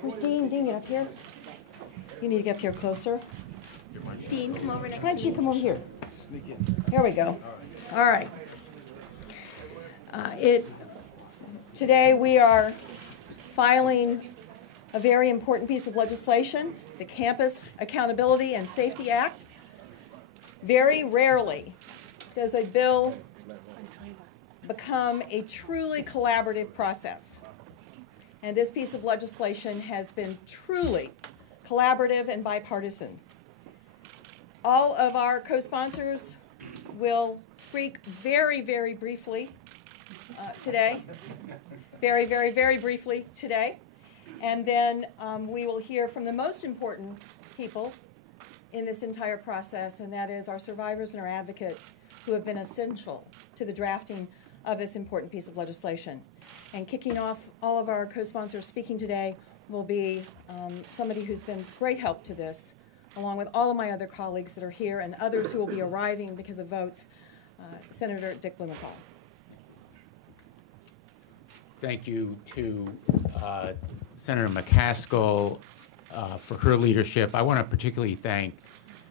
Where's Dean? Dean, get up here. You need to get up here closer. Dean, come over next Why don't to you me. come over here? Here we go. All right. Today we are filing a very important piece of legislation, the Campus Accountability and Safety Act. Very rarely does a bill become a truly collaborative process. And this piece of legislation has been truly collaborative and bipartisan. All of our co-sponsors will speak very, very briefly today. Very, very, very briefly today. And then we will hear from the most important people in this entire process, and that is our survivors and our advocates who have been essential to the drafting of this important piece of legislation. And kicking off all of our co-sponsors speaking today will be somebody who's been great help to this, along with all of my other colleagues that are here and others who will be arriving because of votes, Senator Dick Blumenthal. Thank you to Senator McCaskill for her leadership. I want to particularly thank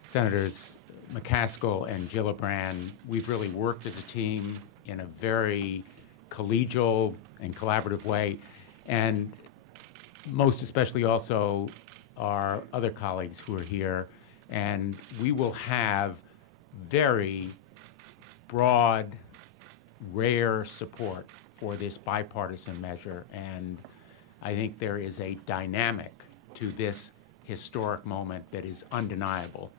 Senators McCaskill and Gillibrand. We've really worked as a team in a very collegial and collaborative way, and most especially also our other colleagues who are here. And we will have very broad, rare support for this bipartisan measure, and I think there is a dynamic to this historic moment that is undeniable.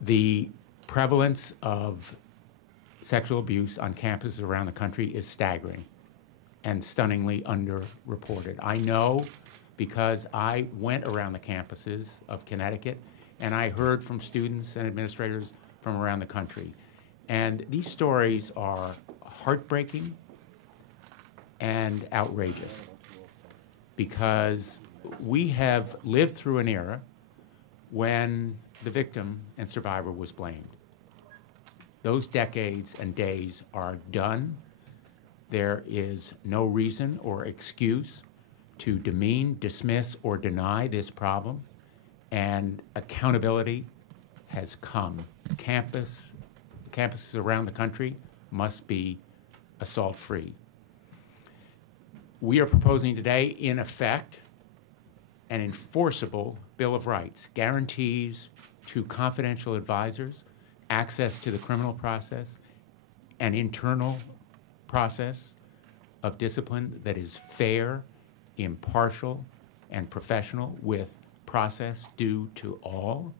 The prevalence of sexual abuse on campuses around the country is staggering and stunningly underreported. I know because I went around the campuses of Connecticut and I heard from students and administrators from around the country. And these stories are heartbreaking and outrageous because we have lived through an era when the victim and survivor was blamed. Those decades and days are done. There is no reason or excuse to demean, dismiss, or deny this problem, and accountability has come. Campuses around the country must be assault-free. We are proposing today, in effect, an enforceable Bill of Rights, guarantees to confidential advisors access to the criminal process, an internal process of discipline that is fair, impartial, and professional, with process due to all,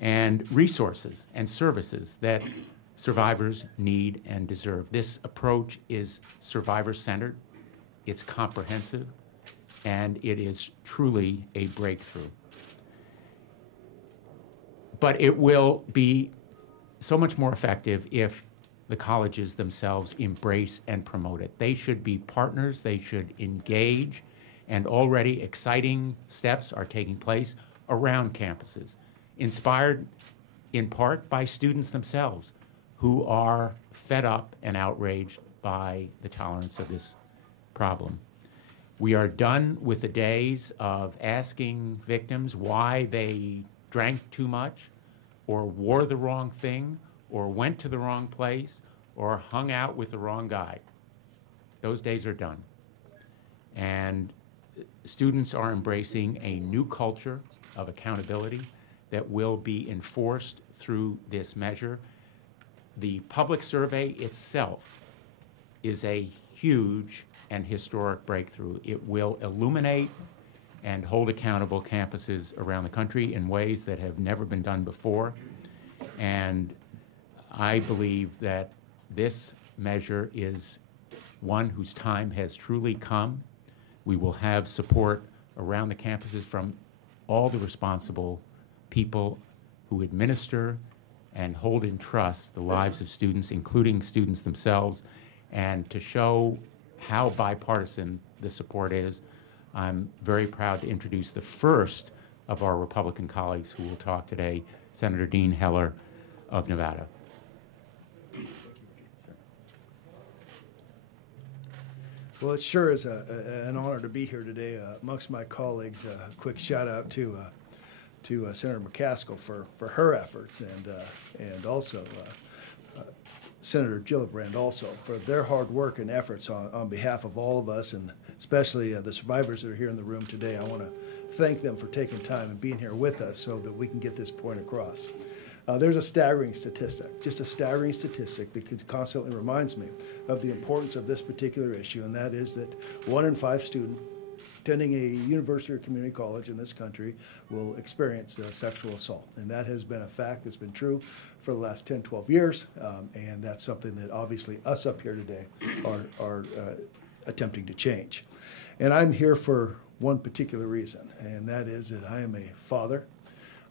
and resources and services that survivors need and deserve. This approach is survivor-centered, it's comprehensive, and it is truly a breakthrough. But it will be so much more effective if the colleges themselves embrace and promote it. They should be partners, they should engage, and already exciting steps are taking place around campuses, inspired in part by students themselves who are fed up and outraged by the tolerance of this problem. We are done with the days of asking victims why they drank too much, or wore the wrong thing, or went to the wrong place, or hung out with the wrong guy. Those days are done. And students are embracing a new culture of accountability that will be enforced through this measure. The public survey itself is a huge and historic breakthrough. It will illuminate and hold accountable campuses around the country in ways that have never been done before. And I believe that this measure is one whose time has truly come. We will have support around the campuses from all the responsible people who administer and hold in trust the lives of students, including students themselves. And to show how bipartisan the support is, I'm very proud to introduce the first of our Republican colleagues who will talk today, Senator Dean Heller of Nevada. Well, it sure is an honor to be here today amongst my colleagues. A quick shout out to Senator McCaskill for her efforts, and also Senator Gillibrand also for their hard work and efforts on behalf of all of us, and especially the survivors that are here in the room today. I want to thank them for taking time and being here with us so that we can get this point across. There's a staggering statistic, just a staggering statistic that constantly reminds me of the importance of this particular issue, and that is that 1 in 5 students attending a university or community college in this country will experience sexual assault. And that has been a fact that's been true for the last 10, 12 years, and that's something that obviously us up here today are attempting to change. And I'm here for one particular reason, and that is that I am a father.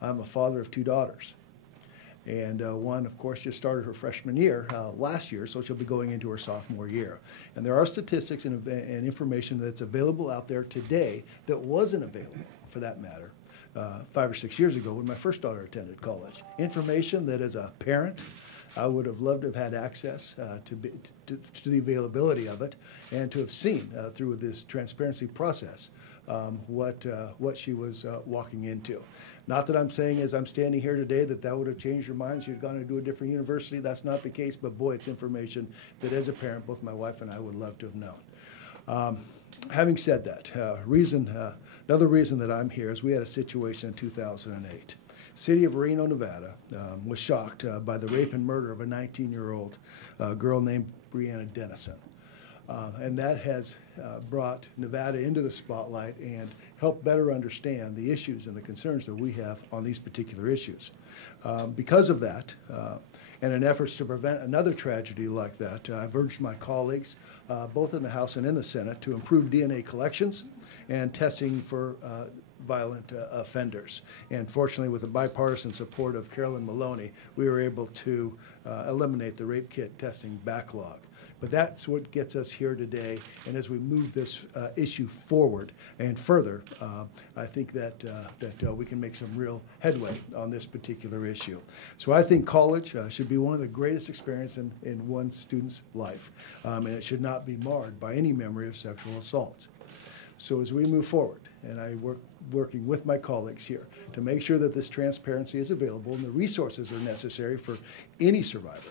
I'm a father of 2 daughters. And one, of course, just started her freshman year last year, so she'll be going into her sophomore year. And there are statistics and information that's available out there today that wasn't available, for that matter, 5 or 6 years ago when my first daughter attended college. Information that as a parent, I would have loved to have had access to the availability of it, and to have seen through this transparency process what she was walking into. Not that I'm saying as I'm standing here today that would have changed your mind, she'd gone to do a different university. That's not the case, but boy, it's information that as a parent, both my wife and I would love to have known. Having said that, another reason that I'm here is we had a situation in 2008. City of Reno, Nevada, was shocked by the rape and murder of a 19-year-old girl named Breonna Dennison. And that has brought Nevada into the spotlight and helped better understand the issues and the concerns that we have on these particular issues. Because of that, and in efforts to prevent another tragedy like that, I've urged my colleagues, both in the House and in the Senate, to improve DNA collections and testing for violent offenders. And fortunately, with the bipartisan support of Carolyn Maloney, we were able to eliminate the rape kit testing backlog. But that's what gets us here today. And as we move this issue forward and further, I think that we can make some real headway on this particular issue. So I think college should be one of the greatest experiences in one student's life, and it should not be marred by any memory of sexual assault. So as we move forward, and I working with my colleagues here to make sure that this transparency is available and the resources are necessary for any survivor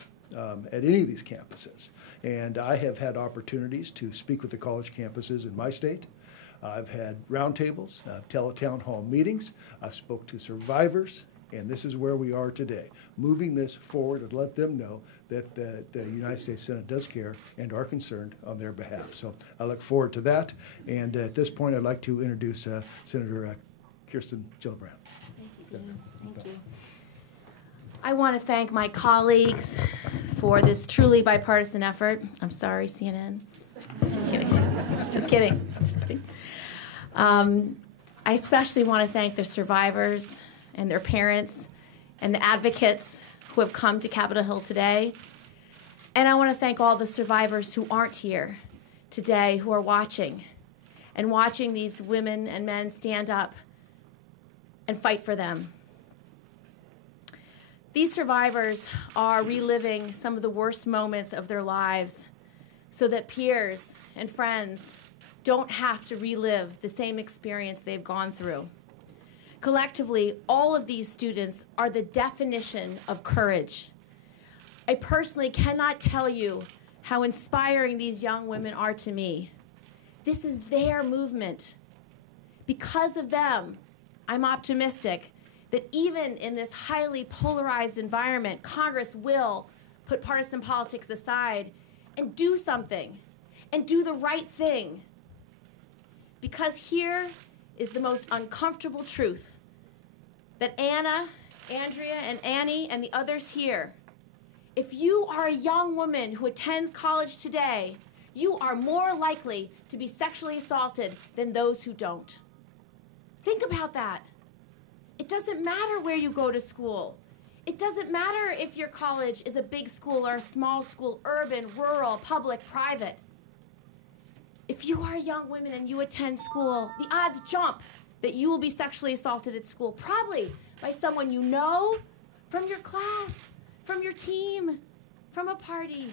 at any of these campuses. And I have had opportunities to speak with the college campuses in my state. I've had roundtables, town hall meetings. I've spoke to survivors. And this is where we are today, moving this forward and let them know that the United States Senate does care and are concerned on their behalf. So I look forward to that. And at this point, I'd like to introduce Senator Kirsten Gillibrand. Thank you, Dean. Thank you. I want to thank my colleagues for this truly bipartisan effort. I'm sorry, CNN. Just kidding. Just kidding. Just kidding. I especially want to thank the survivors and their parents and the advocates who have come to Capitol Hill today. And I want to thank all the survivors who aren't here today, who are watching these women and men stand up and fight for them. These survivors are reliving some of the worst moments of their lives so that peers and friends don't have to relive the same experience they've gone through. Collectively, all of these students are the definition of courage. I personally cannot tell you how inspiring these young women are to me. This is their movement. Because of them, I'm optimistic that even in this highly polarized environment, Congress will put partisan politics aside and do something, and do the right thing. Because here is the most uncomfortable truth, that Anna, Andrea, and Annie, and the others here, if you are a young woman who attends college today, you are more likely to be sexually assaulted than those who don't. Think about that. It doesn't matter where you go to school. It doesn't matter if your college is a big school or a small school, urban, rural, public, private. If you are a young woman and you attend school, the odds jump that you will be sexually assaulted at school, probably by someone you know, from your class, from your team, from a party.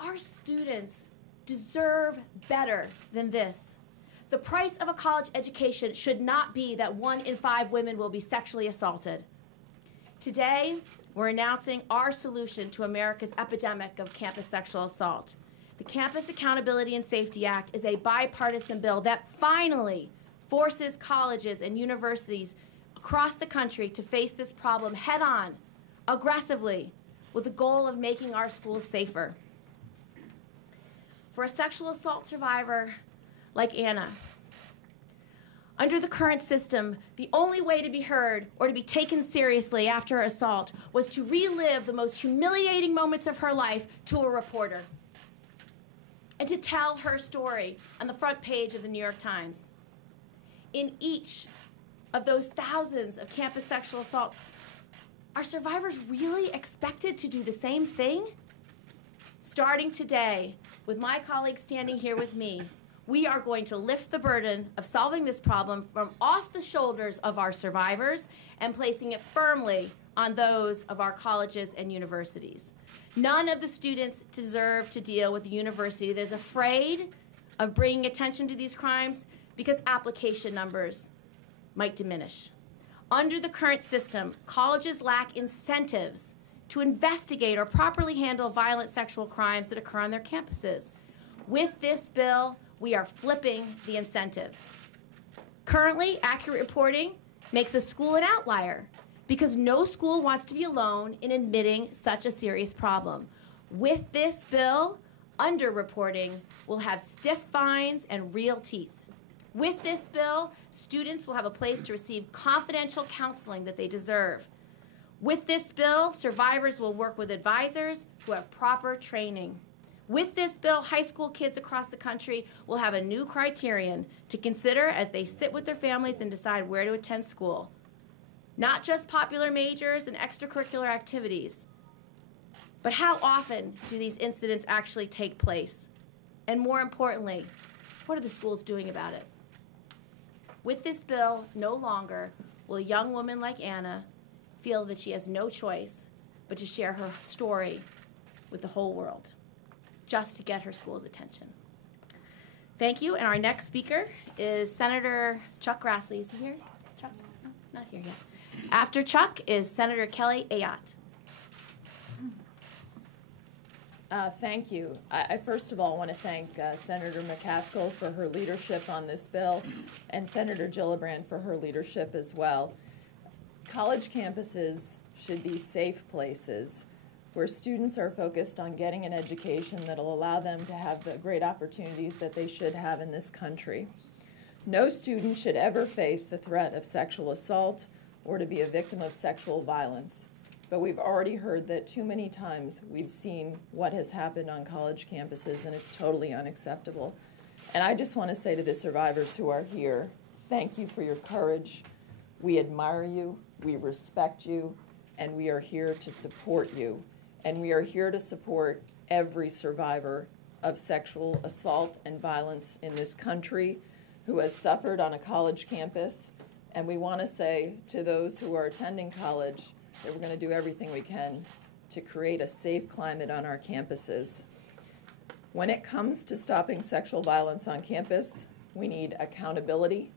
Our students deserve better than this. The price of a college education should not be that 1 in 5 women will be sexually assaulted. Today, we're announcing our solution to America's epidemic of campus sexual assault. The Campus Accountability and Safety Act is a bipartisan bill that finally forces colleges and universities across the country to face this problem head-on, aggressively, with the goal of making our schools safer. For a sexual assault survivor like Anna, under the current system, the only way to be heard or to be taken seriously after her assault was to relive the most humiliating moments of her life to a reporter and to tell her story on the front page of the New York Times. In each of those thousands of campus sexual assault, are survivors really expected to do the same thing? Starting today, with my colleagues standing here with me, we are going to lift the burden of solving this problem from off the shoulders of our survivors and placing it firmly on those of our colleges and universities. None of the students deserve to deal with a university that is afraid of bringing attention to these crimes because application numbers might diminish. Under the current system, colleges lack incentives to investigate or properly handle violent sexual crimes that occur on their campuses. With this bill, we are flipping the incentives. Currently, accurate reporting makes a school an outlier because no school wants to be alone in admitting such a serious problem. With this bill, underreporting will have stiff fines and real teeth. With this bill, students will have a place to receive confidential counseling that they deserve. With this bill, survivors will work with advisors who have proper training. With this bill, high school kids across the country will have a new criterion to consider as they sit with their families and decide where to attend school. Not just popular majors and extracurricular activities, but how often do these incidents actually take place? And more importantly, what are the schools doing about it? With this bill, no longer will a young woman like Anna feel that she has no choice but to share her story with the whole world, just to get her school's attention. Thank you, and our next speaker is Senator Chuck Grassley. Is he here? Chuck? No, not here yet. After Chuck is Senator Kelly Ayotte. Thank you. I first of all want to thank Senator McCaskill for her leadership on this bill and Senator Gillibrand for her leadership as well. College campuses should be safe places where students are focused on getting an education that will allow them to have the great opportunities that they should have in this country. No student should ever face the threat of sexual assault or to be a victim of sexual violence. But we've already heard that too many times we've seen what has happened on college campuses, and it's totally unacceptable. And I just want to say to the survivors who are here, thank you for your courage. We admire you, we respect you, and we are here to support you. And we are here to support every survivor of sexual assault and violence in this country who has suffered on a college campus. And we want to say to those who are attending college that we're going to do everything we can to create a safe climate on our campuses. When it comes to stopping sexual violence on campus, we need accountability,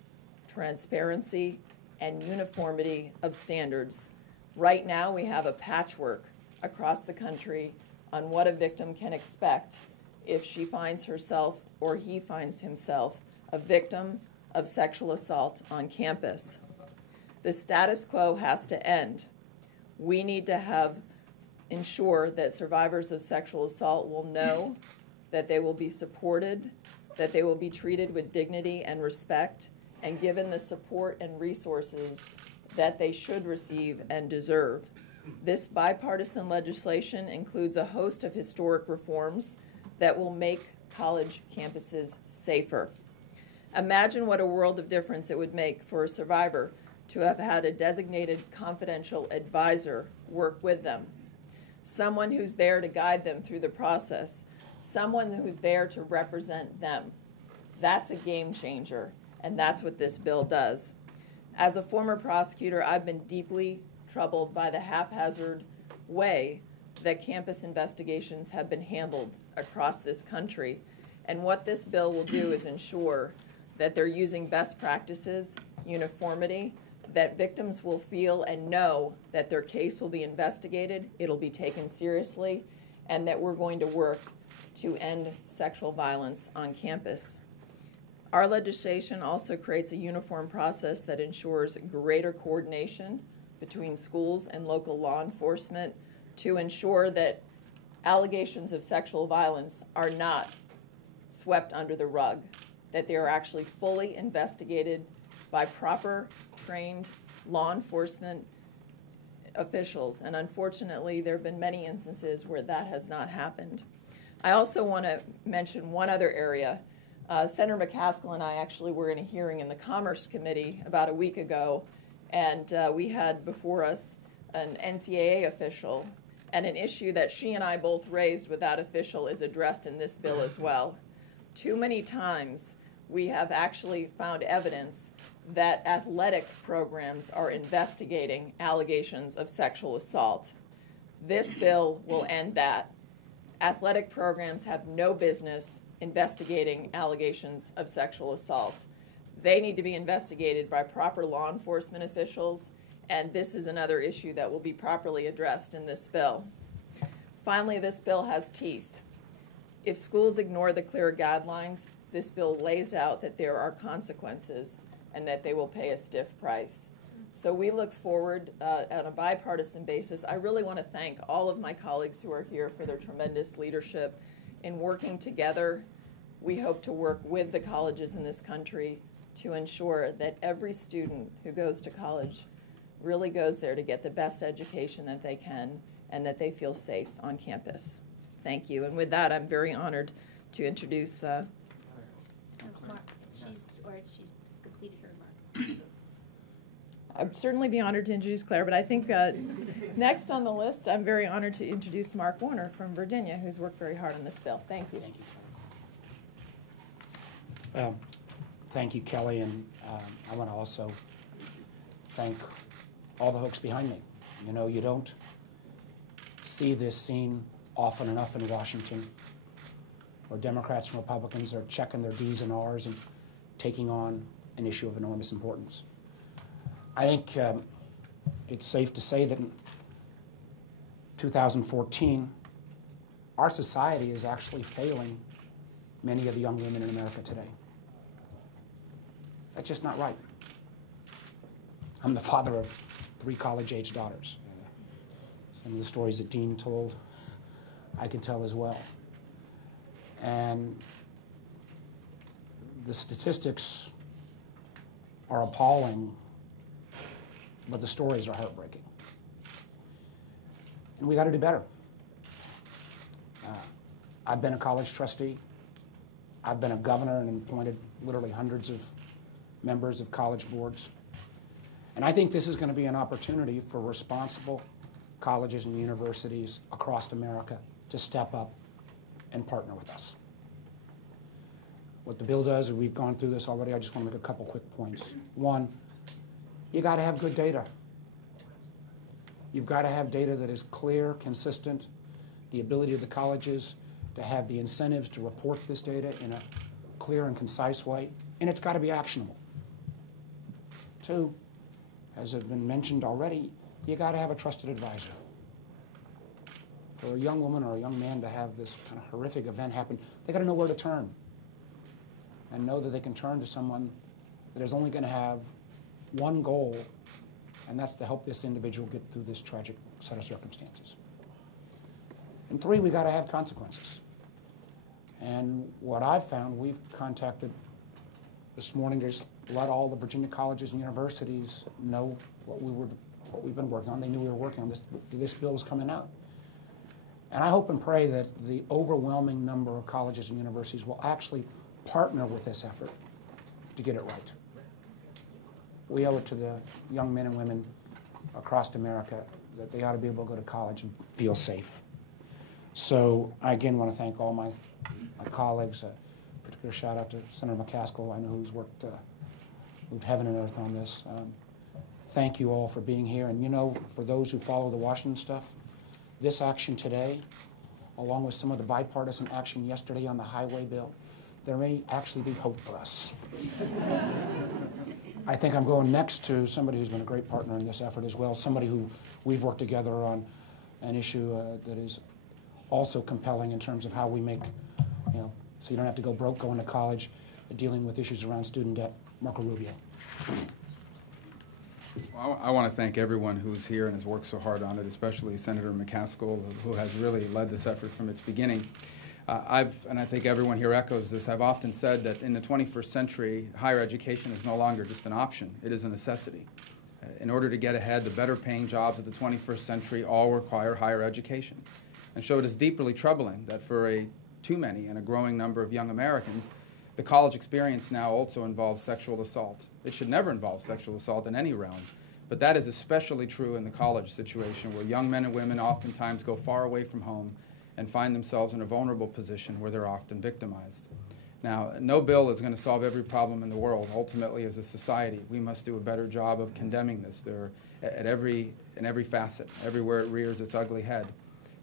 transparency, and uniformity of standards. Right now, we have a patchwork across the country on what a victim can expect if she finds herself or he finds himself a victim of sexual assault on campus. The status quo has to end. We need to ensure that survivors of sexual assault will know that they will be supported, that they will be treated with dignity and respect, and given the support and resources that they should receive and deserve. This bipartisan legislation includes a host of historic reforms that will make college campuses safer. Imagine what a world of difference it would make for a survivor to have had a designated confidential advisor work with them, someone who's there to guide them through the process, someone who's there to represent them. That's a game changer, and that's what this bill does. As a former prosecutor, I've been deeply troubled by the haphazard way that campus investigations have been handled across this country. And what this bill will do is ensure that they're using best practices, uniformity, that victims will feel and know that their case will be investigated, it'll be taken seriously, and that we're going to work to end sexual violence on campus. Our legislation also creates a uniform process that ensures greater coordination between schools and local law enforcement to ensure that allegations of sexual violence are not swept under the rug, that they are actually fully investigated by proper trained law enforcement officials. And unfortunately, there have been many instances where that has not happened. I also want to mention one other area. Senator McCaskill and I actually were in a hearing in the Commerce Committee about a week ago, and we had before us an NCAA official, and an issue that she and I both raised with that official is addressed in this bill as well. Too many times we have actually found evidence that athletic programs are investigating allegations of sexual assault. This bill will end that. Athletic programs have no business investigating allegations of sexual assault. They need to be investigated by proper law enforcement officials, and this is another issue that will be properly addressed in this bill. Finally, this bill has teeth. If schools ignore the clear guidelines, this bill lays out that there are consequences and that they will pay a stiff price. So we look forward on a bipartisan basis. I really want to thank all of my colleagues who are here for their tremendous leadership in working together. We hope to work with the colleges in this country to ensure that every student who goes to college really goes there to get the best education that they can and that they feel safe on campus. Thank you. And with that, I'm very honored to introduce Mark, she's completed her remarks. I'd certainly be honored to introduce Claire, but I think next on the list, I'm very honored to introduce Mark Warner from Virginia, who's worked very hard on this bill. Thank you. Thank you. Well, thank you, Kelly, and I want to also thank all the folks behind me. You know, you don't see this scene often enough in Washington, where Democrats and Republicans are checking their D's and R's and taking on an issue of enormous importance. I think it's safe to say that in 2014, our society is actually failing many of the young women in America today. That's just not right. I'm the father of 3 college-age daughters. Some of the stories that Dean told, I could tell as well. And the statistics are appalling, but the stories are heartbreaking. And we got to do better. I've been a college trustee. I've been a governor and appointed literally hundreds of members of college boards. And I think this is going to be an opportunity for responsible colleges and universities across America to step up and partner with us. What the bill does, and we've gone through this already, I just want to make a couple quick points. One, you got to have good data. You've got to have data that is clear, consistent, the ability of the colleges to have the incentives to report this data in a clear and concise way, and it's got to be actionable. 2, as has been mentioned already, you got to have a trusted advisor. For a young woman or a young man to have this kind of horrific event happen, they got to know where to turn and know that they can turn to someone that is only going to have one goal, and that's to help this individual get through this tragic set of circumstances. And 3, we got to have consequences. And what I've found, we've contacted this morning to just let all the Virginia colleges and universities know what we've been working on. They knew we were working on this. This bill is coming out. And I hope and pray that the overwhelming number of colleges and universities will actually partner with this effort to get it right. We owe it to the young men and women across America that they ought to be able to go to college and feel safe. So I again want to thank all my colleagues. Particular shout out to Senator McCaskill, I know who's worked, moved heaven and earth on this. Thank you all for being here. And you know, for those who follow the Washington stuff, this action today, along with some of the bipartisan action yesterday on the highway bill, there may actually be hope for us. I think I'm going next to somebody who's been a great partner in this effort as well, somebody who we've worked together on an issue that is also compelling in terms of how we make, so you don't have to go broke going to college, dealing with issues around student debt. Marco Rubio. Well, I want to thank everyone who's here and has worked so hard on it, especially Senator McCaskill, who has really led this effort from its beginning. And I think everyone here echoes this, I've often said that in the 21st century, higher education is no longer just an option, it is a necessity. In order to get ahead, the better paying jobs of the 21st century all require higher education. And so it is deeply troubling that for too many and a growing number of young Americans, the college experience now also involves sexual assault. It should never involve sexual assault in any realm, but that is especially true in the college situation where young men and women oftentimes go far away from home and find themselves in a vulnerable position where they're often victimized. Now, no bill is going to solve every problem in the world. Ultimately, as a society, we must do a better job of condemning this in every facet, everywhere it rears its ugly head.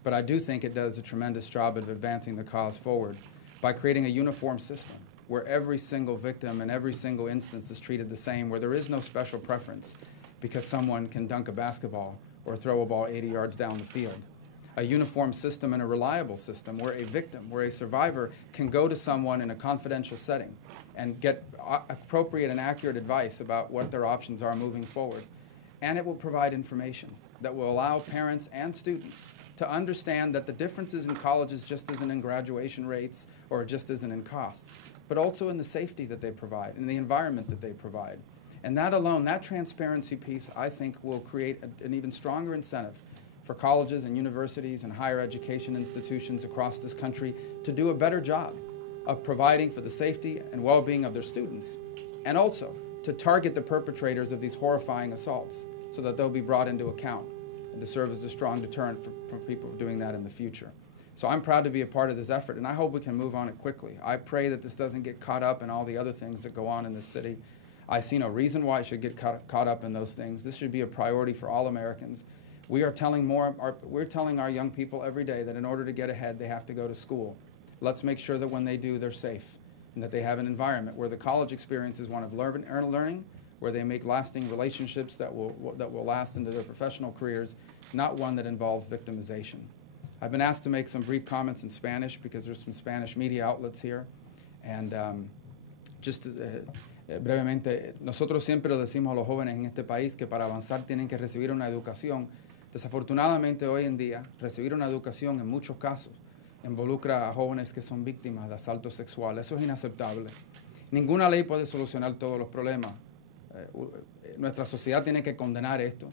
But I do think it does a tremendous job of advancing the cause forward by creating a uniform system where every single victim and every single instance is treated the same, where there is no special preference because someone can dunk a basketball or throw a ball 80 yards down the field. A uniform system and a reliable system where a victim, where a survivor can go to someone in a confidential setting and get appropriate and accurate advice about what their options are moving forward. And it will provide information that will allow parents and students to understand that the differences in colleges just isn't in graduation rates or just isn't in costs, but also in the safety that they provide, in the environment that they provide. And that alone, that transparency piece, I think, will create an even stronger incentive for colleges and universities and higher education institutions across this country to do a better job of providing for the safety and well-being of their students, and also to target the perpetrators of these horrifying assaults so that they'll be brought into account and to serve as a strong deterrent for people doing that in the future. So I'm proud to be a part of this effort, and I hope we can move on it quickly. I pray that this doesn't get caught up in all the other things that go on in this city. I see no reason why it should get caught up in those things. This should be a priority for all Americans. We're telling our young people every day that in order to get ahead, they have to go to school. Let's make sure that when they do, they're safe and that they have an environment where the college experience is one of learning, where they make lasting relationships that will last into their professional careers, not one that involves victimization. I've been asked to make some brief comments in Spanish because there's some Spanish media outlets here. And brevemente, nosotros siempre le decimos a los jóvenes en este país que para avanzar tienen que recibir una educación. Desafortunadamente, hoy en día, recibir una educación en muchos casos involucra a jóvenes que son víctimas de asaltos sexuales. Eso es inaceptable. Ninguna ley puede solucionar todos los problemas. Nuestra sociedad tiene que condenar esto.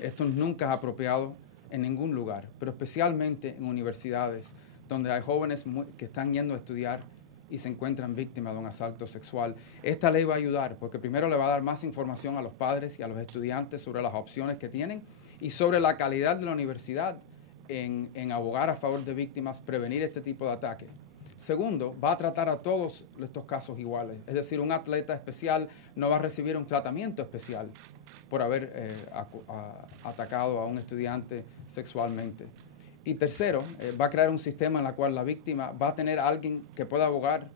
Esto nunca es apropiado en ningún lugar, pero especialmente en universidades, donde hay jóvenes que están yendo a estudiar y se encuentran víctimas de un asalto sexual. Esta ley va a ayudar porque primero le va a dar más información a los padres y a los estudiantes sobre las opciones que tienen y sobre la calidad de la universidad en abogar a favor de víctimas, prevenir este tipo de ataques. Segundo, va a tratar a todos estos casos iguales. Es decir, un atleta especial no va a recibir un tratamiento especial por haber atacado a un estudiante sexualmente. Y tercero, va a crear un sistema en el cual la víctima va a tener a alguien que pueda abogar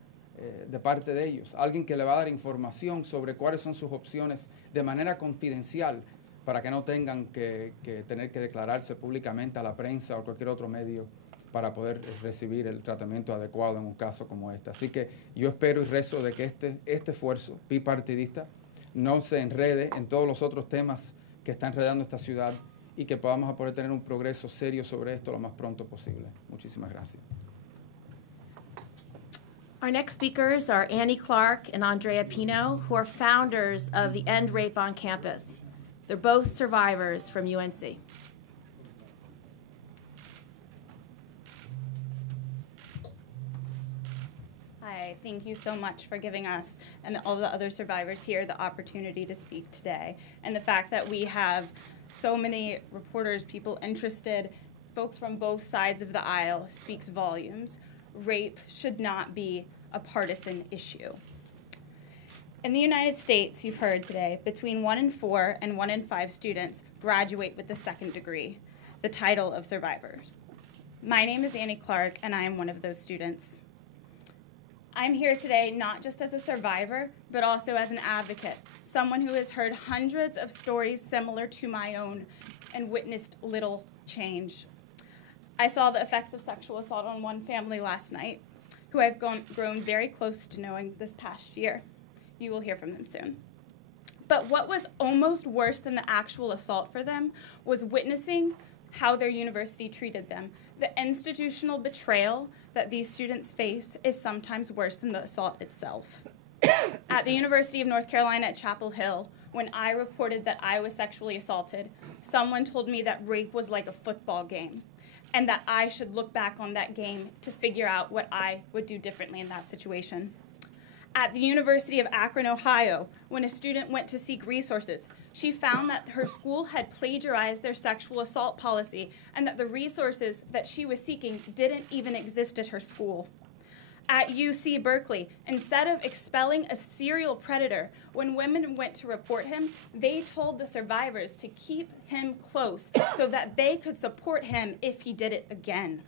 de parte de ellos, alguien que le va a dar información sobre cuáles son sus opciones de manera confidencial para que no tengan que tener que declararse públicamente a la prensa o cualquier otro medio para poder recibir el tratamiento adecuado en un caso como este. Así que yo espero y rezo de que este esfuerzo bipartidista no se enrede en todos los otros temas que está enredando esta ciudad y que podamos poder tener un progreso serio sobre esto lo más pronto posible. Muchísimas gracias. Our next speakers are Annie Clark and Andrea Pino, who are founders of the End Rape on Campus. They're both survivors from UNC. Hi, thank you so much for giving us and all the other survivors here the opportunity to speak today. And the fact that we have so many reporters, people interested, folks from both sides of the aisle speaks volumes. Rape should not be a partisan issue. In the United States, you've heard today, between 1 in 4 and 1 in 5 students graduate with the second degree, the title of survivors. My name is Annie Clark, and I am one of those students. I'm here today not just as a survivor, but also as an advocate, someone who has heard hundreds of stories similar to my own and witnessed little change. I saw the effects of sexual assault on one family last night, who I've grown very close to knowing this past year. You will hear from them soon. But what was almost worse than the actual assault for them was witnessing how their university treated them. The institutional betrayal that these students face is sometimes worse than the assault itself. At the University of North Carolina at Chapel Hill, when I reported that I was sexually assaulted, someone told me that rape was like a football game, and that I should look back on that game to figure out what I would do differently in that situation. At the University of Akron, Ohio, when a student went to seek resources, she found that her school had plagiarized their sexual assault policy and that the resources that she was seeking didn't even exist at her school. At UC Berkeley, instead of expelling a serial predator, when women went to report him, they told the survivors to keep him close so that they could support him if he did it again.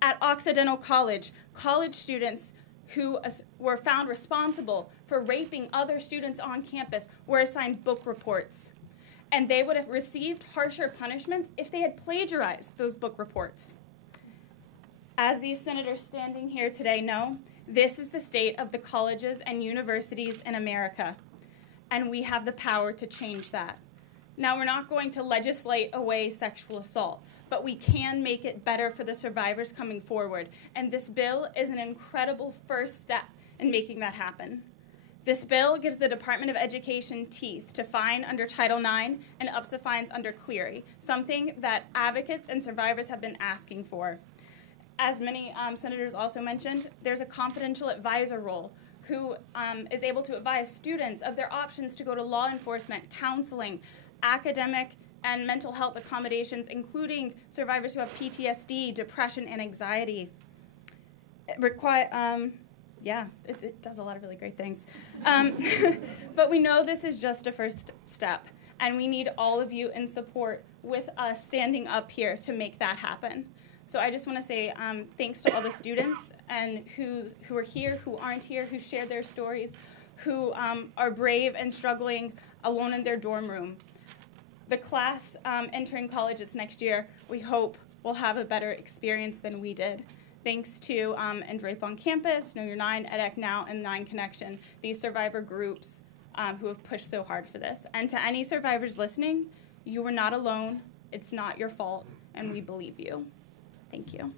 At Occidental College, college students who were found responsible for raping other students on campus were assigned book reports, and they would have received harsher punishments if they had plagiarized those book reports. As these senators standing here today know, this is the state of the colleges and universities in America, and we have the power to change that. Now, we're not going to legislate away sexual assault, but we can make it better for the survivors coming forward, and this bill is an incredible first step in making that happen. This bill gives the Department of Education teeth to fine under Title IX and ups the fines under Clery, something that advocates and survivors have been asking for. As many senators also mentioned, there's a confidential advisor role who is able to advise students of their options to go to law enforcement, counseling, academic, and mental health accommodations, including survivors who have PTSD, depression, and anxiety. It does a lot of really great things. But we know this is just a first step, and we need all of you in support with us standing up here to make that happen. So I just want to say thanks to all the students and who are here, who aren't here, who shared their stories, who are brave and struggling alone in their dorm room. The class entering colleges next year, we hope, will have a better experience than we did. Thanks to End Rape on Campus, Know Your Nine, EdX Now, and Nine Connection, these survivor groups who have pushed so hard for this. And to any survivors listening, you were not alone, it's not your fault, and we believe you. Thank you.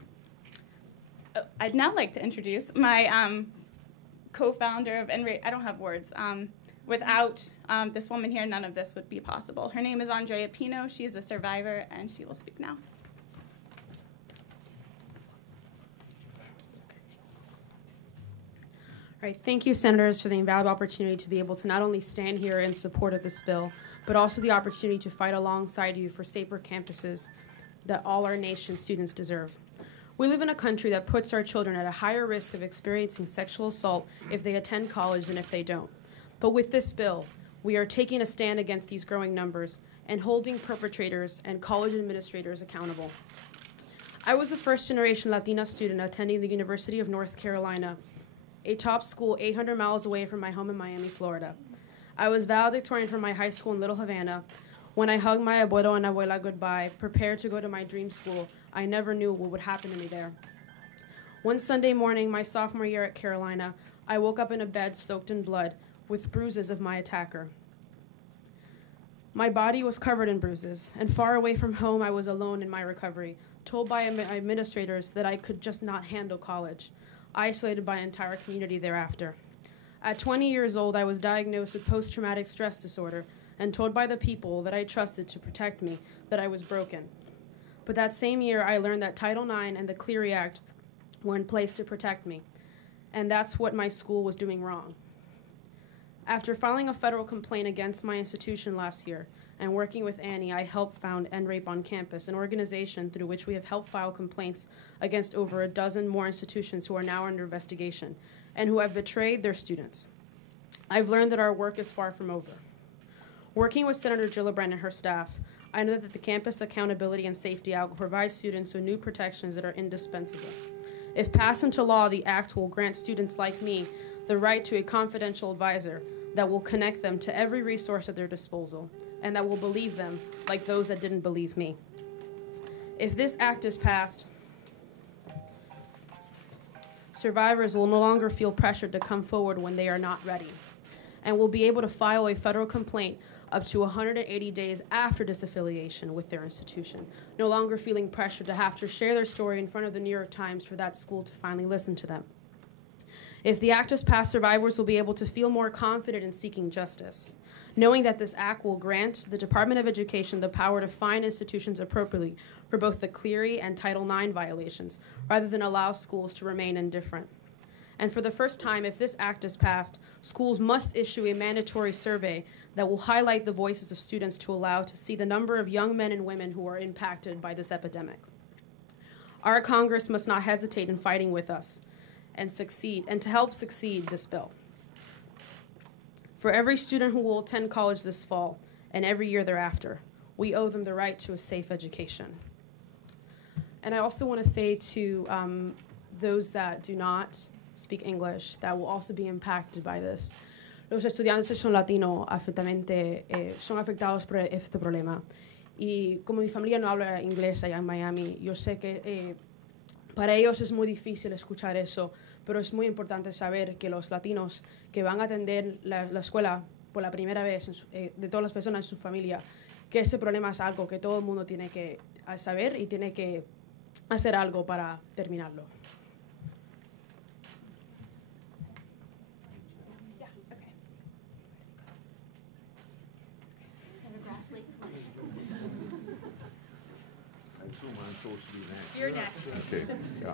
I'd now like to introduce my co-founder of End Rape. I don't have words. Without this woman here, none of this would be possible. Her name is Andrea Pino. She is a survivor, and she will speak now. All right, thank you, Senators, for the invaluable opportunity to be able to not only stand here in support of this bill, but also the opportunity to fight alongside you for safer campuses that all our nation's students deserve. We live in a country that puts our children at a higher risk of experiencing sexual assault if they attend college than if they don't. But with this bill, we are taking a stand against these growing numbers and holding perpetrators and college administrators accountable. I was a first-generation Latina student attending the University of North Carolina, a top school 800 miles away from my home in Miami, Florida. I was valedictorian from my high school in Little Havana. When I hugged my abuelo and abuela goodbye, prepared to go to my dream school, I never knew what would happen to me there. One Sunday morning, my sophomore year at Carolina, I woke up in a bed soaked in blood with bruises of my attacker. My body was covered in bruises, and far away from home, I was alone in my recovery, told by administrators that I could just not handle college, isolated by an entire community thereafter. At 20 years old, I was diagnosed with post-traumatic stress disorder and told by the people that I trusted to protect me that I was broken. But that same year, I learned that Title IX and the Clery Act were in place to protect me, and that's what my school was doing wrong. After filing a federal complaint against my institution last year and working with Annie, I helped found End Rape on Campus, an organization through which we have helped file complaints against over a dozen more institutions who are now under investigation and who have betrayed their students. I've learned that our work is far from over. Working with Senator Gillibrand and her staff, I know that the Campus Accountability and Safety Act will provide students with new protections that are indispensable. If passed into law, the act will grant students like me the right to a confidential advisor that will connect them to every resource at their disposal and that will believe them like those that didn't believe me. If this act is passed, survivors will no longer feel pressured to come forward when they are not ready and will be able to file a federal complaint up to 180 days after disaffiliation with their institution, no longer feeling pressured to have to share their story in front of the New York Times for that school to finally listen to them. If the act is passed, survivors will be able to feel more confident in seeking justice, knowing that this act will grant the Department of Education the power to fine institutions appropriately for both the Clery and Title IX violations, rather than allow schools to remain indifferent. And for the first time, if this act is passed, schools must issue a mandatory survey that will highlight the voices of students to allow to see the number of young men and women who are impacted by this epidemic. Our Congress must not hesitate in fighting with us and succeed, and to help succeed this bill. For every student who will attend college this fall and every year thereafter, we owe them the right to a safe education. And I also want to say to those that do not speak English that will also be impacted by this. Los estudiantes que son latinos son afectados por este problema. Y como mi familia no habla inglés allá en Miami, yo sé que para ellos es muy difícil escuchar eso, pero es muy importante saber que los latinos que van a atender la escuela por la primera vez, de todas las personas en su familia, que ese problema es algo que todo el mundo tiene que saber y tiene que hacer algo para terminarlo. You're next. Okay, yeah.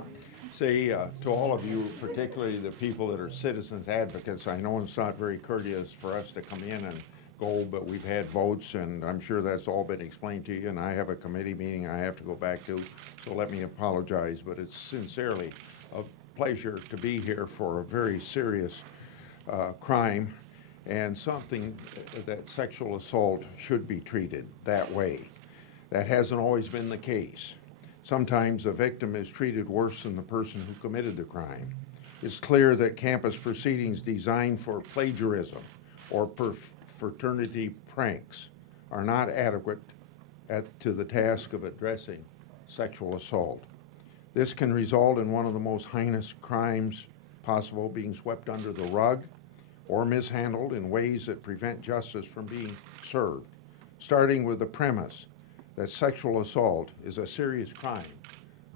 Say, to all of you, particularly the people that are citizens advocates, I know it's not very courteous for us to come in and go, but we've had votes, and I'm sure that's all been explained to you, and I have a committee meeting I have to go back to, so let me apologize, but it's sincerely a pleasure to be here for a very serious crime and something that sexual assault should be treated that way. That hasn't always been the case. Sometimes the victim is treated worse than the person who committed the crime. It's clear that campus proceedings designed for plagiarism or fraternity pranks are not adequate to the task of addressing sexual assault. This can result in one of the most heinous crimes possible being swept under the rug or mishandled in ways that prevent justice from being served, starting with the premise that sexual assault is a serious crime.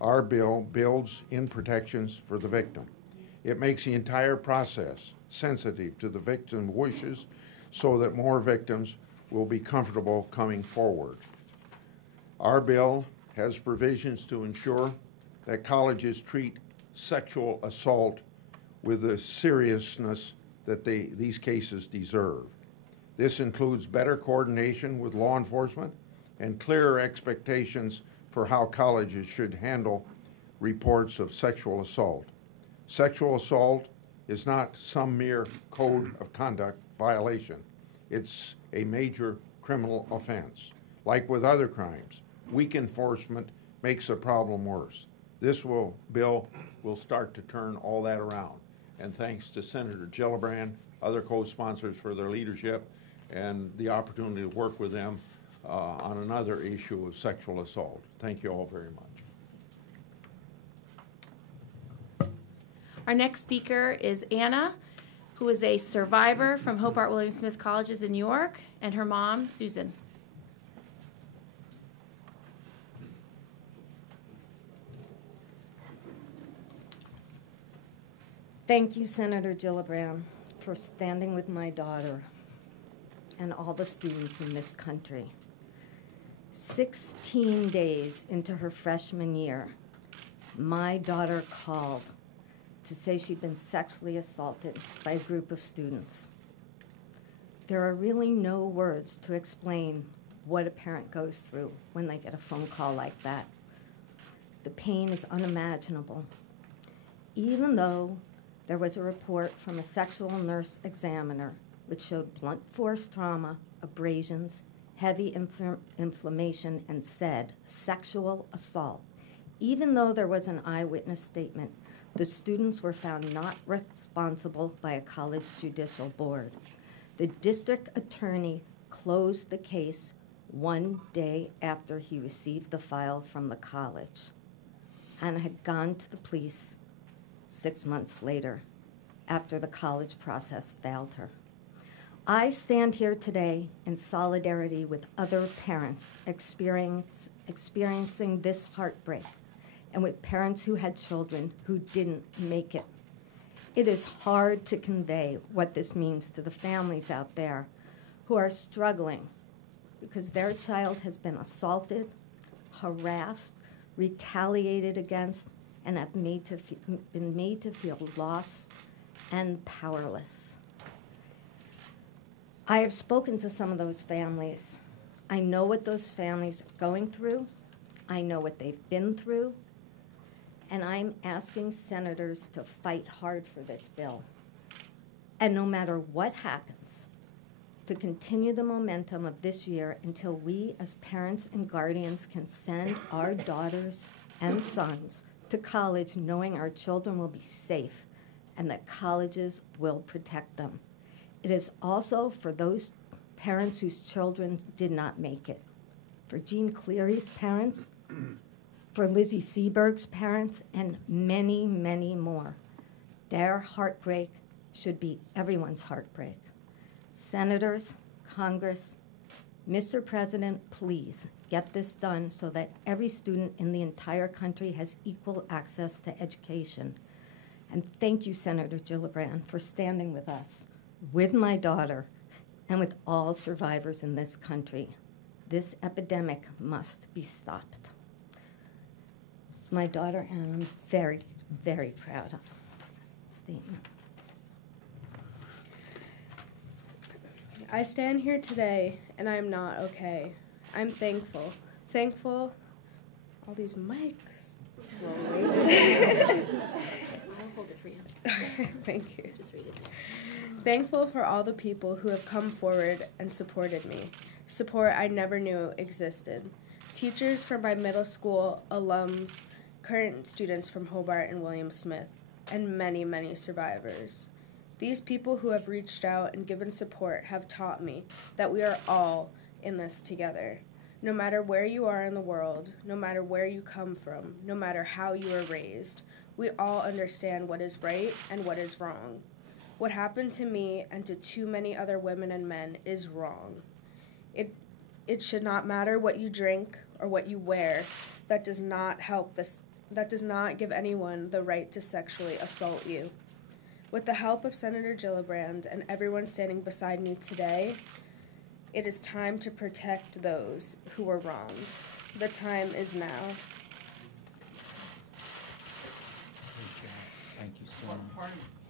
Our bill builds in protections for the victim. It makes the entire process sensitive to the victim's wishes so that more victims will be comfortable coming forward. Our bill has provisions to ensure that colleges treat sexual assault with the seriousness that these cases deserve. This includes better coordination with law enforcement and clearer expectations for how colleges should handle reports of sexual assault. Sexual assault is not some mere code of conduct violation. It's a major criminal offense. Like with other crimes, weak enforcement makes the problem worse. This bill will start to turn all that around. And thanks to Senator Gillibrand, other co-sponsors for their leadership, and the opportunity to work with them on another issue of sexual assault. Thank you all very much. Our next speaker is Anna, who is a survivor from Hope Art William Smith Colleges in New York, and her mom, Susan. Thank you, Senator Gillibrand, for standing with my daughter and all the students in this country. 16 days into her freshman year, my daughter called to say she'd been sexually assaulted by a group of students. There are really no words to explain what a parent goes through when they get a phone call like that. The pain is unimaginable. Even though there was a report from a sexual nurse examiner which showed blunt force trauma, abrasions, heavy inflammation, and said sexual assault. Even though there was an eyewitness statement The students were found not responsible by a college judicial board. The district attorney closed the case 1 day after he received the file from the college and had gone to the police 6 months later after the college process failed her. I stand here today in solidarity with other parents experiencing this heartbreak and with parents who had children who didn't make it. It is hard to convey what this means to the families out there who are struggling because their child has been assaulted, harassed, retaliated against, and have been made to feel lost and powerless. I have spoken to some of those families. I know what those families are going through. I know what they've been through. And I'm asking senators to fight hard for this bill. And no matter what happens, to continue the momentum of this year until we as parents and guardians can send our daughters and sons to college knowing our children will be safe and that colleges will protect them. It is also for those parents whose children did not make it. For Jean Cleary's parents, for Lizzie Seberg's parents, and many, many more. Their heartbreak should be everyone's heartbreak. Senators, Congress, Mr. President, please get this done so that every student in the entire country has equal access to education. And thank you, Senator Gillibrand, for standing with us, with my daughter, and with all survivors in this country. This epidemic must be stopped. It's my daughter, and I'm very, very proud of her statement. I stand here today, and I'm not okay. I'm thankful. Thankful. All these mics. Slowly. I'll hold it for you. Thank you. Just read it. Thankful for all the people who have come forward and supported me. Support I never knew existed. Teachers from my middle school, alums, current students from Hobart and William Smith, and many, many survivors. These people who have reached out and given support have taught me that we are all in this together. No matter where you are in the world, no matter where you come from, no matter how you are raised, we all understand what is right and what is wrong. What happened to me and to too many other women and men is wrong. It should not matter what you drink or what you wear. That does not give anyone the right to sexually assault you. With the help of Senator Gillibrand and everyone standing beside me today, it is time to protect those who were wronged. The time is now. Thank you so much.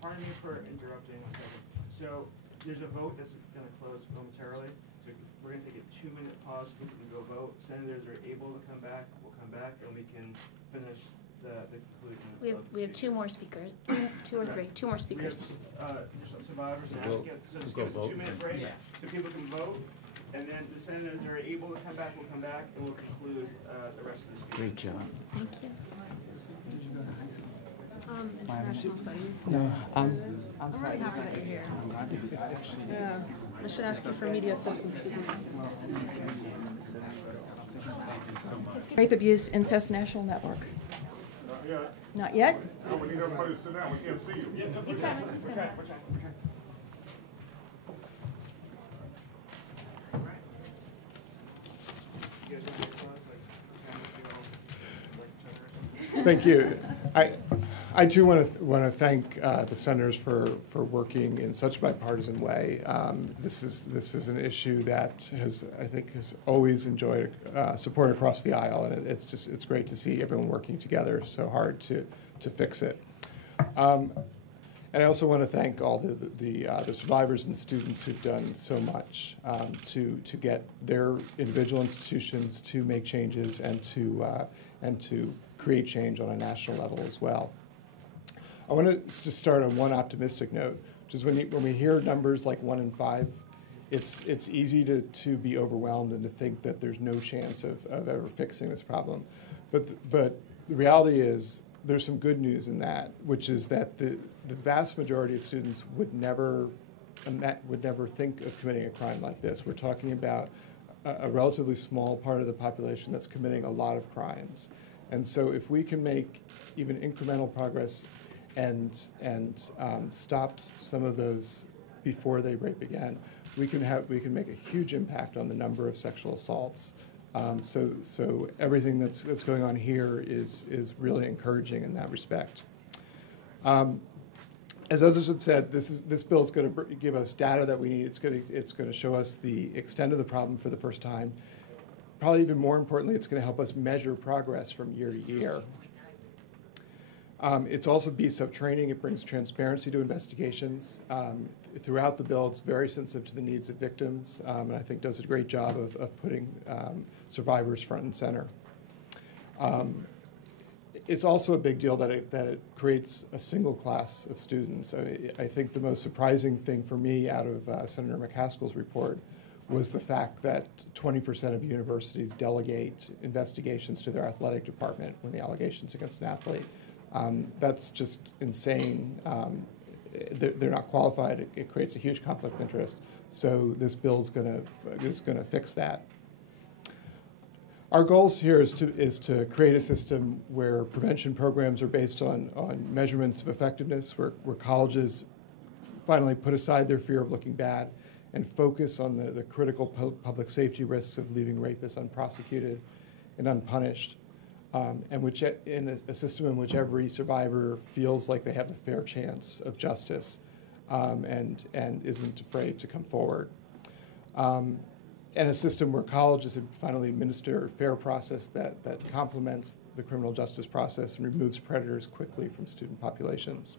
Pardon me for interrupting 1 second. So there's a vote that's going to close momentarily. So we're going to take a 2-minute pause. People can go vote. Senators are able to come back. We'll come back and we can finish the conclusion. We have two more speakers. Two or three. Two more speakers. We have survivors and advocates. So just give us a 2-minute break so people can vote. And then the senators are able to come back. We'll come back and we'll conclude the rest of the speakers. Great job. Thank you. International studies. No, I'm sorry that you're here. Yeah, I should ask you for media tips and speaking. Rape, Abuse, Incest National Network. Not yet? No, we need everybody to sit down. We can't see you. He's coming. He's coming. Thank you. I too want to thank the senators for working in such a bipartisan way. This is an issue that I think has always enjoyed support across the aisle, and it's great to see everyone working together so hard to fix it. And I also want to thank all the survivors and students who've done so much to get their individual institutions to make changes and to create change on a national level as well. I want to just start on one optimistic note, which is when we hear numbers like 1 in 5, it's easy to be overwhelmed and to think that there's no chance of ever fixing this problem. But the reality is there's some good news in that, which is that the vast majority of students would never think of committing a crime like this. We're talking about a relatively small part of the population that's committing a lot of crimes. And so if we can make even incremental progress and stops some of those before they rape again, we can make a huge impact on the number of sexual assaults. So everything that's going on here is really encouraging in that respect. As others have said, this bill is going to give us data that we need. It's going to show us the extent of the problem for the first time. Probably even more importantly, it's going to help us measure progress from year to year. It's also beefs up training. It brings transparency to investigations. Throughout the bill, it's very sensitive to the needs of victims, and I think does a great job of putting survivors front and center. It's also a big deal that it creates a single class of students. I think the most surprising thing for me out of Senator McCaskill's report was the fact that 20% of universities delegate investigations to their athletic department when the allegations against an athlete. That's just insane. They're not qualified. It creates a huge conflict of interest. So this bill is going to fix that. Our goals here is to create a system where prevention programs are based on measurements of effectiveness, where colleges finally put aside their fear of looking bad and focus on the critical public safety risks of leaving rapists unprosecuted and unpunished. And in a system in which every survivor feels like they have a fair chance of justice and isn't afraid to come forward. And a system where colleges finally administer a fair process that complements the criminal justice process and removes predators quickly from student populations.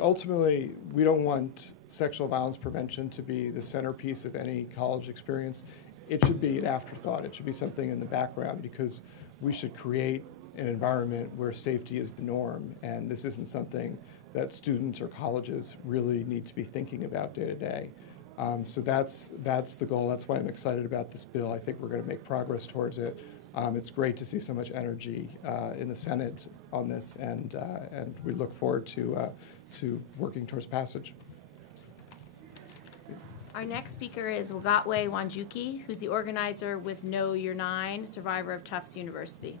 Ultimately, we don't want sexual violence prevention to be the centerpiece of any college experience. It should be an afterthought. It should be something in the background, because we should create an environment where safety is the norm, and this isn't something that students or colleges really need to be thinking about day to day. So that's the goal. That's why I'm excited about this bill. I think we're going to make progress towards it. It's great to see so much energy in the Senate on this, and we look forward to working towards passage. Our next speaker is Wagatwe Wanjuki, who's the organizer with Know Your Nine, survivor of Tufts University.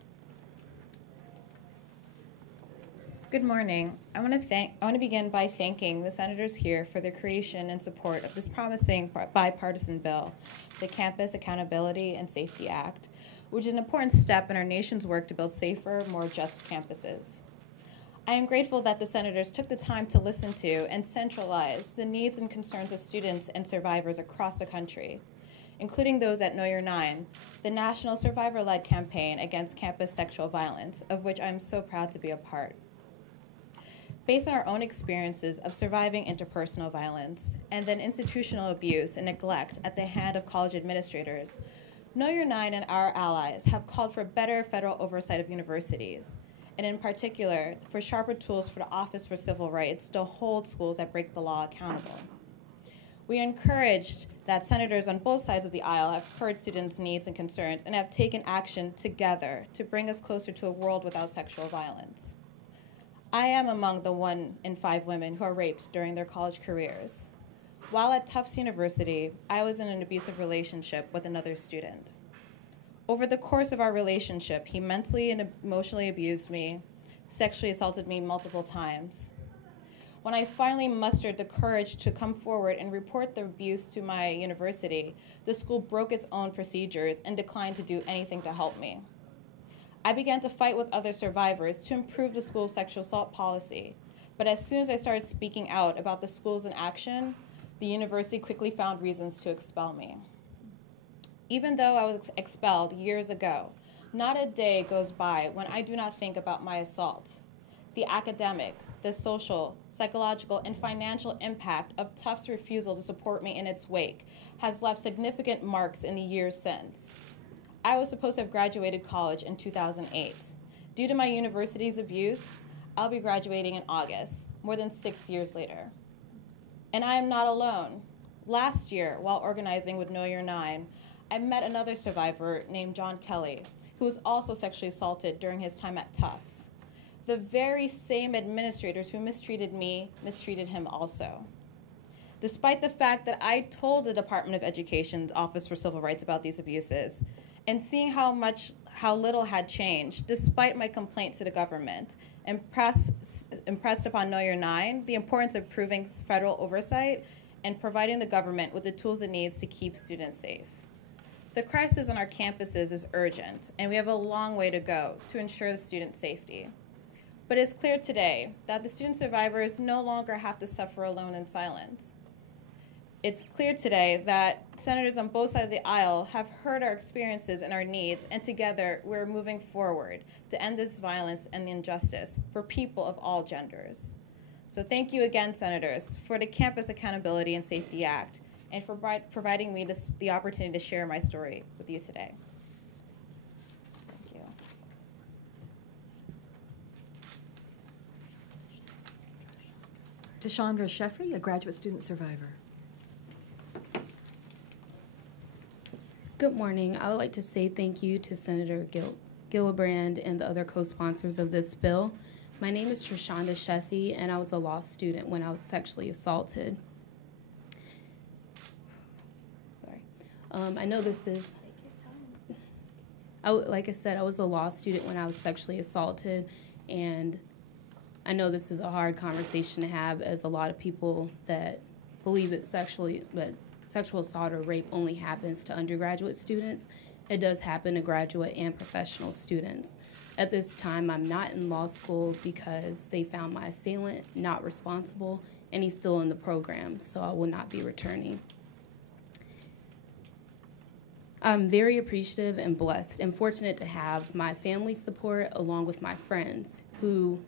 Good morning. I want to begin by thanking the senators here for their creation and support of this promising bipartisan bill, the Campus Accountability and Safety Act, which is an important step in our nation's work to build safer, more just campuses. I am grateful that the senators took the time to listen to and centralize the needs and concerns of students and survivors across the country, including those at Know Your Nine, the national survivor-led campaign against campus sexual violence, of which I'm so proud to be a part. Based on our own experiences of surviving interpersonal violence and then institutional abuse and neglect at the hand of college administrators, Know Your Nine and our allies have called for better federal oversight of universities, and in particular, for sharper tools for the Office for Civil Rights to hold schools that break the law accountable. We are encouraged that senators on both sides of the aisle have heard students' needs and concerns and have taken action together to bring us closer to a world without sexual violence. I am among the 1 in 5 women who are raped during their college careers. While at Tufts University, I was in an abusive relationship with another student. Over the course of our relationship, he mentally and emotionally abused me, sexually assaulted me multiple times. When I finally mustered the courage to come forward and report the abuse to my university, the school broke its own procedures and declined to do anything to help me. I began to fight with other survivors to improve the school's sexual assault policy, but as soon as I started speaking out about the school's inaction, the university quickly found reasons to expel me. Even though I was expelled years ago, not a day goes by when I do not think about my assault. The academic, the social, psychological, and financial impact of Tufts' refusal to support me in its wake has left significant marks in the years since. I was supposed to have graduated college in 2008. Due to my university's abuse, I'll be graduating in August, more than 6 years later. And I am not alone. Last year, while organizing with Know Your Nine, I met another survivor named John Kelly, who was also sexually assaulted during his time at Tufts. the very same administrators who mistreated me mistreated him also. Despite the fact that I told the Department of Education's Office for Civil Rights about these abuses, and seeing how little had changed, despite my complaint to the government, impressed upon Know Your Nine the importance of proving federal oversight and providing the government with the tools it needs to keep students safe. The crisis on our campuses is urgent, and we have a long way to go to ensure the student safety. But it's clear today that the student survivors no longer have to suffer alone in silence. It's clear today that senators on both sides of the aisle have heard our experiences and our needs, and together we're moving forward to end this violence and injustice for people of all genders. So thank you again, senators, for the Campus Accountability and Safety Act and for providing me the opportunity to share my story with you today. Thank you. Tashandra Sheffrey, a graduate student survivor. Good morning. I would like to say thank you to Senator Gillibrand and the other co-sponsors of this bill. My name is Trishonda Sheffy, and I was a law student when I was sexually assaulted. Sorry. I know this is... like I said, I was a law student when I was sexually assaulted, and I know this is a hard conversation to have, as a lot of people that believe that sexual assault or rape only happens to undergraduate students. It does happen to graduate and professional students. At this time, I'm not in law school because they found my assailant not responsible, and he's still in the program, so I will not be returning. I'm very appreciative and blessed and fortunate to have my family's support along with my friends who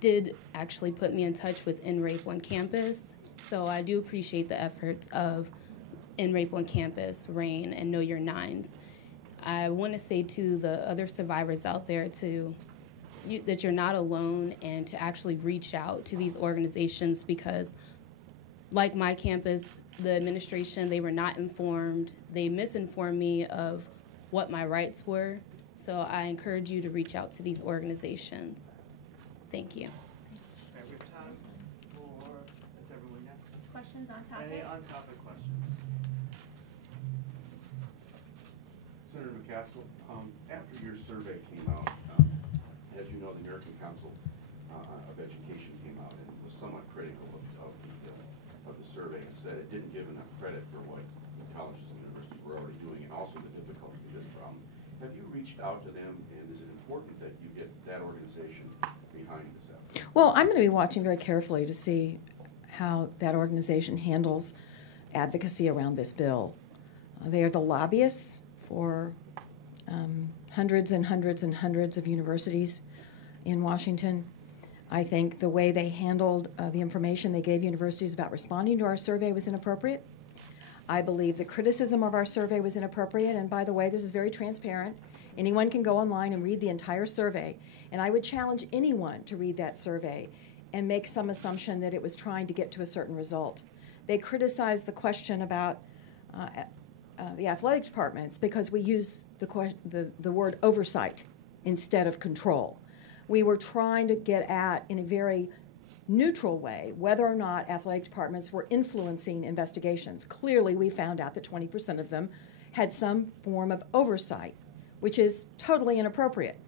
did actually put me in touch with End Rape on Campus. So I do appreciate the efforts of End Rape on Campus, RAIN, and Know Your Nines. I want to say to the other survivors out there that you're not alone, and to actually reach out to these organizations, because like my campus, the administration, they were not informed. They misinformed me of what my rights were. So I encourage you to reach out to these organizations. Thank you. Okay, we have time for, is everyone next? Questions on topic? Any on-topic questions? Senator McCaskill, after your survey came out, as you know, the American Council of Education came out and was somewhat critical of the survey and said it didn't give enough credit for what colleges and universities were already doing, and also the difficulty of this problem. Have you reached out to them, and is it important that you get that organization behind this effort? Well, I'm going to be watching very carefully to see how that organization handles advocacy around this bill. They are the lobbyists for hundreds and hundreds and hundreds of universities in Washington. I think the way they handled the information they gave universities about responding to our survey was inappropriate. I believe the criticism of our survey was inappropriate, and by the way, this is very transparent. Anyone can go online and read the entire survey, and I would challenge anyone to read that survey and make some assumption that it was trying to get to a certain result. They criticized the question about the athletic departments because we used the word oversight instead of control. We were trying to get at, in a very neutral way, whether or not athletic departments were influencing investigations. Clearly, we found out that 20% of them had some form of oversight, which is totally inappropriate.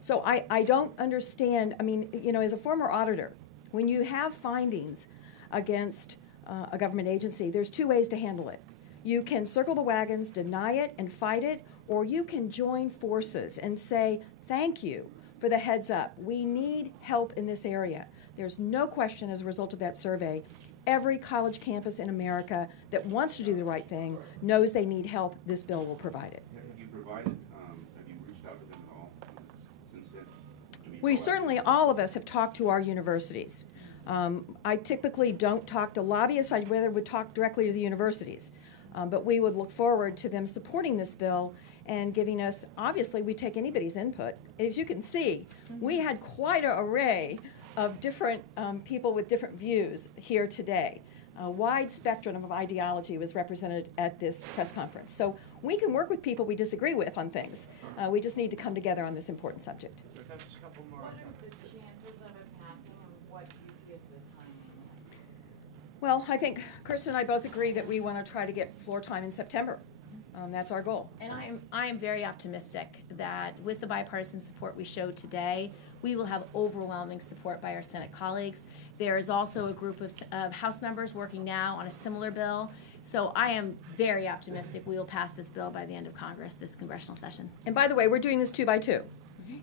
So I don't understand, I mean, you know, as a former auditor, when you have findings against a government agency, there's two ways to handle it. You can circle the wagons, deny it, and fight it, or you can join forces and say, thank you for the heads up. We need help in this area. There's no question as a result of that survey, every college campus in America that wants to do the right thing knows they need help. This bill will provide it. Have you reached out to them at all since then? We certainly, all of us have talked to our universities. I typically don't talk to lobbyists. I rather would talk directly to the universities. But we would look forward to them supporting this bill and giving us, obviously, we take anybody's input. As you can see, we had quite an array of different people with different views here today. A wide spectrum of ideology was represented at this press conference. So we can work with people we disagree with on things. We just need to come together on this important subject. Just a couple more. What are the chances Well, I think Kristen and I both agree that we want to try to get floor time in September. That's our goal. And I am very optimistic that with the bipartisan support we showed today, we will have overwhelming support by our Senate colleagues. There is also a group of House members working now on a similar bill. So I am very optimistic we will pass this bill by the end of Congress, this congressional session. And by the way, we're doing this 2 by 2.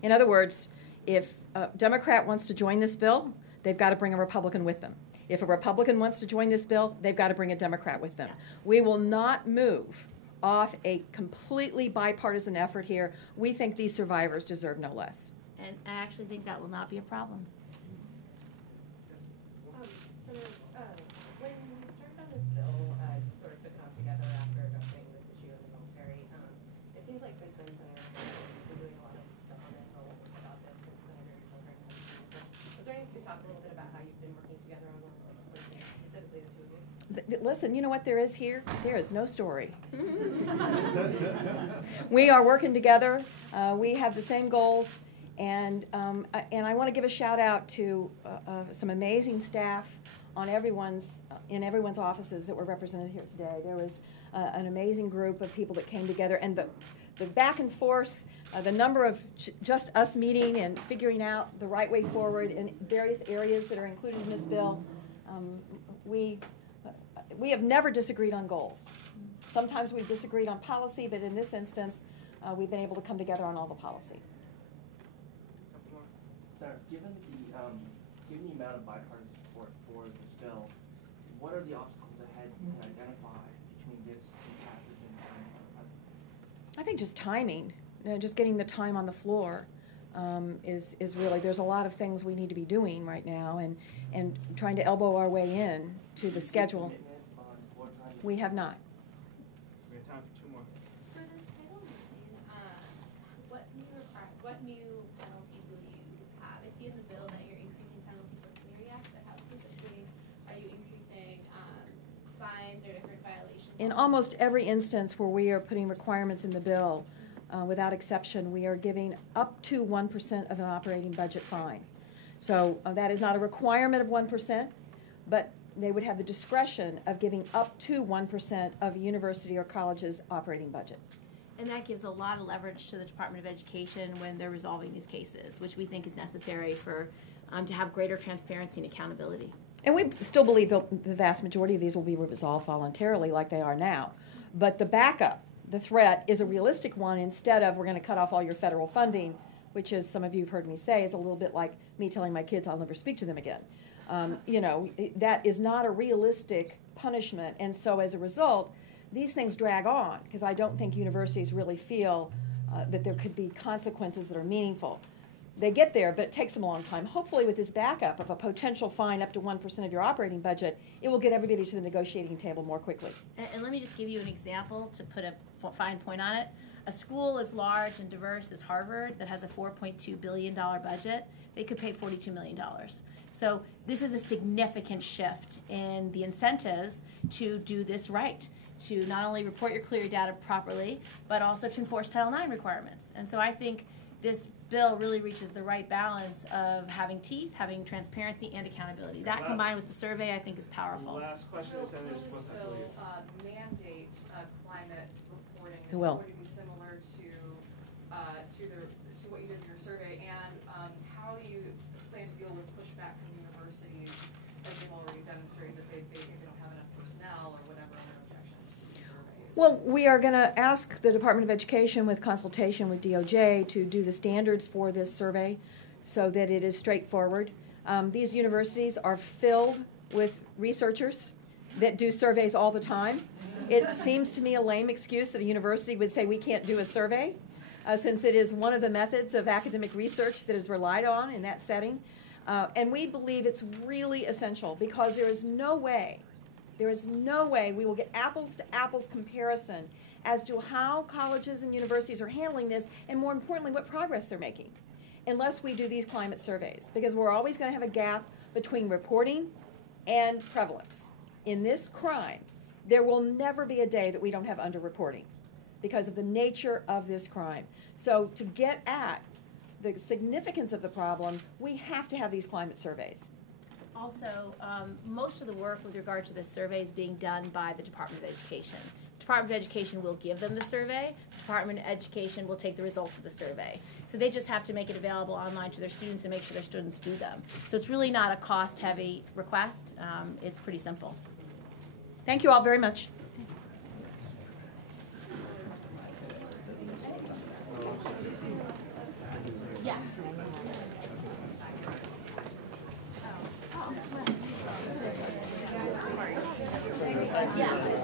In other words, if a Democrat wants to join this bill, they've got to bring a Republican with them. If a Republican wants to join this bill, they've got to bring a Democrat with them. We will not move off a completely bipartisan effort here. We think these survivors deserve no less. And I actually think that will not be a problem. Senators, when you started on this bill, you sort of took it on together after addressing this issue of the military. It seems like since then, Senator has been doing a lot of stuff on the Hill about this, and Senator Gillibrand has too. So, was there anything you could talk a little bit about how you've been working together on the legislation, specifically the two of you? Listen, you know what there is here? There is no story. We are working together. We have the same goals. And I want to give a shout out to some amazing staff on in everyone's offices that were represented here today. There was an amazing group of people that came together, and the back and forth, the number of just us meeting and figuring out the right way forward in various areas that are included in this bill. We have never disagreed on goals. Sometimes we've disagreed on policy, but in this instance, we've been able to come together on all the policy. Senator, given the amount of bipartisan support for this bill, what are the obstacles ahead you can identify between this and passage and I think just timing, just getting the time on the floor is really, there's a lot of things we need to be doing right now, and trying to elbow our way in to the schedule. We have not. We have time for 2 more. For the Title IX, what new penalties will you have? I see in the bill that you're increasing penalties for clery acts, but how specifically are you increasing fines or different violations? In almost every instance where we are putting requirements in the bill, without exception, we are giving up to 1% of an operating budget fine. So that is not a requirement of 1%, but they would have the discretion of giving up to 1% of a university or college's operating budget. And that gives a lot of leverage to the Department of Education when they're resolving these cases, which we think is necessary for to have greater transparency and accountability. And we still believe the vast majority of these will be resolved voluntarily like they are now. But the backup, the threat, is a realistic one instead of we're going to cut off all your federal funding, which, as some of you have heard me say, is a little bit like me telling my kids I'll never speak to them again. That is not a realistic punishment. And so as a result, these things drag on because I don't think universities really feel that there could be consequences that are meaningful. They get there, but it takes them a long time. Hopefully with this backup of a potential fine up to 1% of your operating budget, it will get everybody to the negotiating table more quickly. And let me just give you an example to put a fine point on it. A school as large and diverse as Harvard that has a $4.2 billion budget, they could pay $42 million. So this is a significant shift in the incentives to do this right, to not only report your clery data properly, but also to enforce Title IX requirements. And so I think this bill really reaches the right balance of having teeth, having transparency, and accountability. That combined with the survey, I think, is powerful. Last question, Senators. Will this bill mandate climate reporting? It will. Is it going to be similar to what you did in your survey? And how do you plan to deal with pushback from universities as they've already demonstrated that they don't have enough personnel or whatever other objections to these surveys? Well, we are going to ask the Department of Education, with consultation with DOJ, to do the standards for this survey so that it is straightforward. These universities are filled with researchers that do surveys all the time. It seems to me a lame excuse that a university would say we can't do a survey, since it is one of the methods of academic research that is relied on in that setting. And we believe it's really essential because there is no way we will get apples to apples comparison as to how colleges and universities are handling this, and more importantly, what progress they're making, unless we do these climate surveys, because we're always going to have a gap between reporting and prevalence. In this crime, there will never be a day that we don't have underreporting because of the nature of this crime. So to get at the significance of the problem, we have to have these climate surveys. Also, most of the work with regard to this survey is being done by the Department of Education. Department of Education will give them the survey. Department of Education will take the results of the survey. So they just have to make it available online to their students and make sure their students do them. So it's really not a cost-heavy request. It's pretty simple. Thank you all very much. Yeah. Yeah.